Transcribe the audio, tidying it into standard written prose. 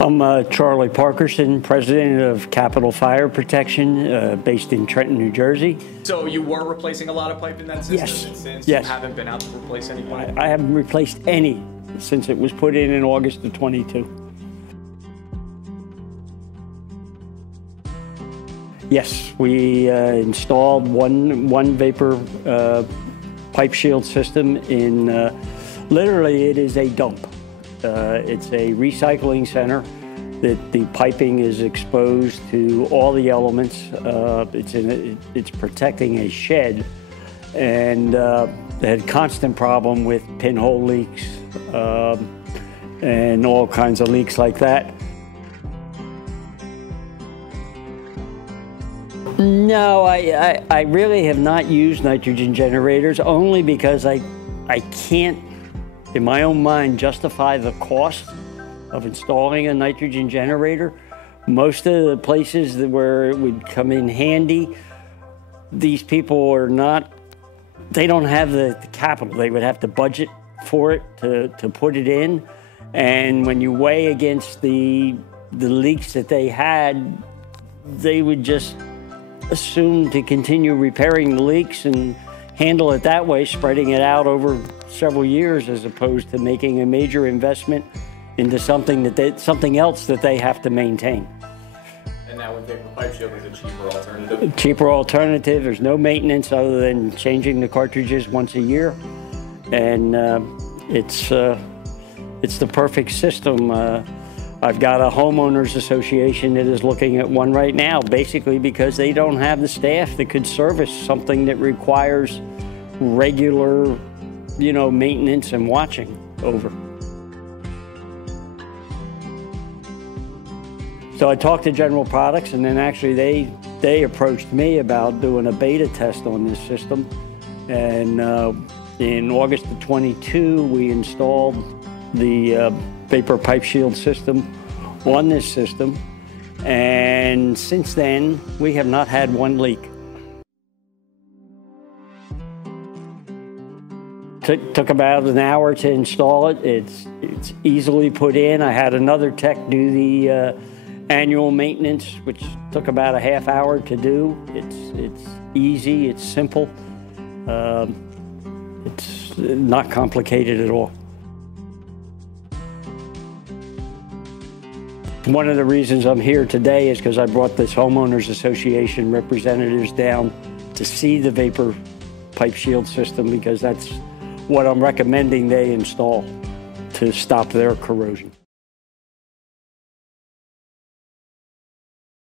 I'm Charlie Parkerson, president of Capital Fire Protection, based in Trenton, New Jersey. So you were replacing a lot of pipe in that system? Yes. And since yes. you haven't been out to replace any pipe? I haven't replaced any since it was put in August of 22. Yes, we installed one vapor pipe shield system in, literally it is a dump. It's a recycling center that the piping is exposed to all the elements. It's protecting a shed, and they had constant problem with pinhole leaks and all kinds of leaks like that. No, I really have not used nitrogen generators, only because I can't, in my own mind, justify the cost of installing a nitrogen generator. Most of the places where it would come in handy, these people are not, they don't have the capital. They would have to budget for it to put it in. And when you weigh against the leaks that they had, they would just assume to continue repairing the leaks and handle it that way, spreading it out over several years, as opposed to making a major investment into something else that they have to maintain. And now with vapor pipe shield is a cheaper alternative? Cheaper alternative. There's no maintenance other than changing the cartridges once a year, and it's the perfect system. I've got a homeowners association that is looking at one right now, basically because they don't have the staff that could service something that requires regular, maintenance and watching over. So I talked to General Products, and then actually they approached me about doing a beta test on this system. And in August of 22, we installed the vapor pipe shield system on this system. And since then, we have not had one leak. Took about an hour to install it. It's easily put in. I had another tech do the annual maintenance, which took about a half hour to do. It's easy, it's simple. It's not complicated at all. One of the reasons I'm here today is because I brought this homeowners association representatives down to see the vapor pipe shield system, because that's what I'm recommending they install to stop their corrosion.